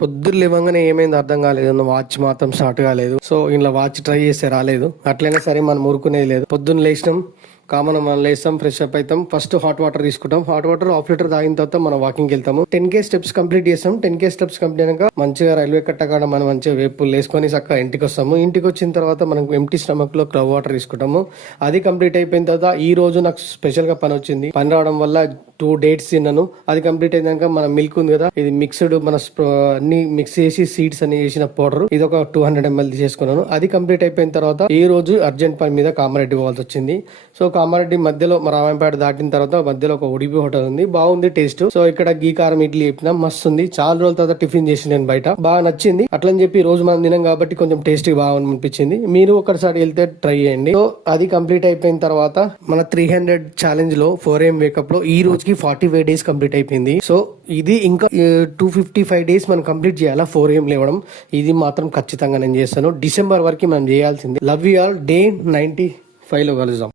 పొద్దున్న లేవగానే ఏమైంది అర్థం కాలేదు, వాచ్ మాత్రం స్టార్ట్ కాలేదు. సో ఇలా వాచ్ ట్రై చేస్తే రాలేదు. అట్లయినా సరే మనం ఊరుకునేది లేదు. పొద్దున్న లేచినాం, మనం లేస్తాం, ఫ్రెష్ అప్ అవుతాం, ఫస్ట్ హాట్ వాటర్ తీసుకుంటాం. హాట్ వాటర్ హాఫ్ లీటర్ తాగిన తర్వాత మనం వాకింగ్ వెళ్తాము. 10K స్టెప్స్ కంప్లీట్ చేస్తాం. 10K స్టెప్స్ కంప్లీట్ అయినాక మంచిగా రైల్వే కట్టగాడ మనం మంచిగా వేపులు వేసుకొని చక్కగా ఇంటికి వస్తాము. ఇంటికి వచ్చిన తర్వాత మనం ఎంటీ స్టమక్ లో క్లవ్ వాటర్ తీసుకుంటాము. అది కంప్లీట్ అయిపోయిన తర్వాత ఈ రోజు నాకు స్పెషల్ గా పని వచ్చింది. పని రావడం వల్ల 2 డేట్స్ తిన్నాను. అది కంప్లీట్ అయినాక మన మిల్క్ ఉంది కదా, ఇది మిక్స్డ్ మన అన్ని మిక్స్ చేసి సీడ్స్ అని చేసిన పౌడర్, ఇది ఒక 200 ml చేసుకున్నాను. అది కంప్లీట్ అయిపోయిన తర్వాత ఈ రోజు అర్జెంట్ పని మీద కామారెడ్డి పోవాల్సి వచ్చింది. సో కామారెడ్డి మధ్యలో రామాయంపేట దాటిన తర్వాత మధ్యలో ఒక ఉడిపి హోటల్ ఉంది, బాగుంది టేస్ట్. సో ఇక్కడ గీ కారం ఇడ్లీ చెప్పినా మస్తు ఉంది. చాలా రోజుల తర్వాత టిఫిన్ చేసి నేను బయట, బాగా నచ్చింది. అట్లని చెప్పి రోజు మనం తినం కాబట్టి కొంచెం టేస్టీ బాగా అనిపించింది. మీరు ఒకసారి వెళ్తే ట్రై చేయండి. సో అది కంప్లీట్ అయిపోయిన తర్వాత మన 300 ఛాలెంజ్ లో 4 AM వేకప్ లో ఈ రోజుకి 45 days కంప్లీట్ అయిపోయింది. సో ఇది ఇంకా 255 days మనం కంప్లీట్ చేయాలా 4 AM లేవడం. ఇది మాత్రం ఖచ్చితంగా నేను చేస్తాను. డిసెంబర్ వరకు మనం చేయాల్సింది. Love you all. డే 95 లో కలుద్దాం.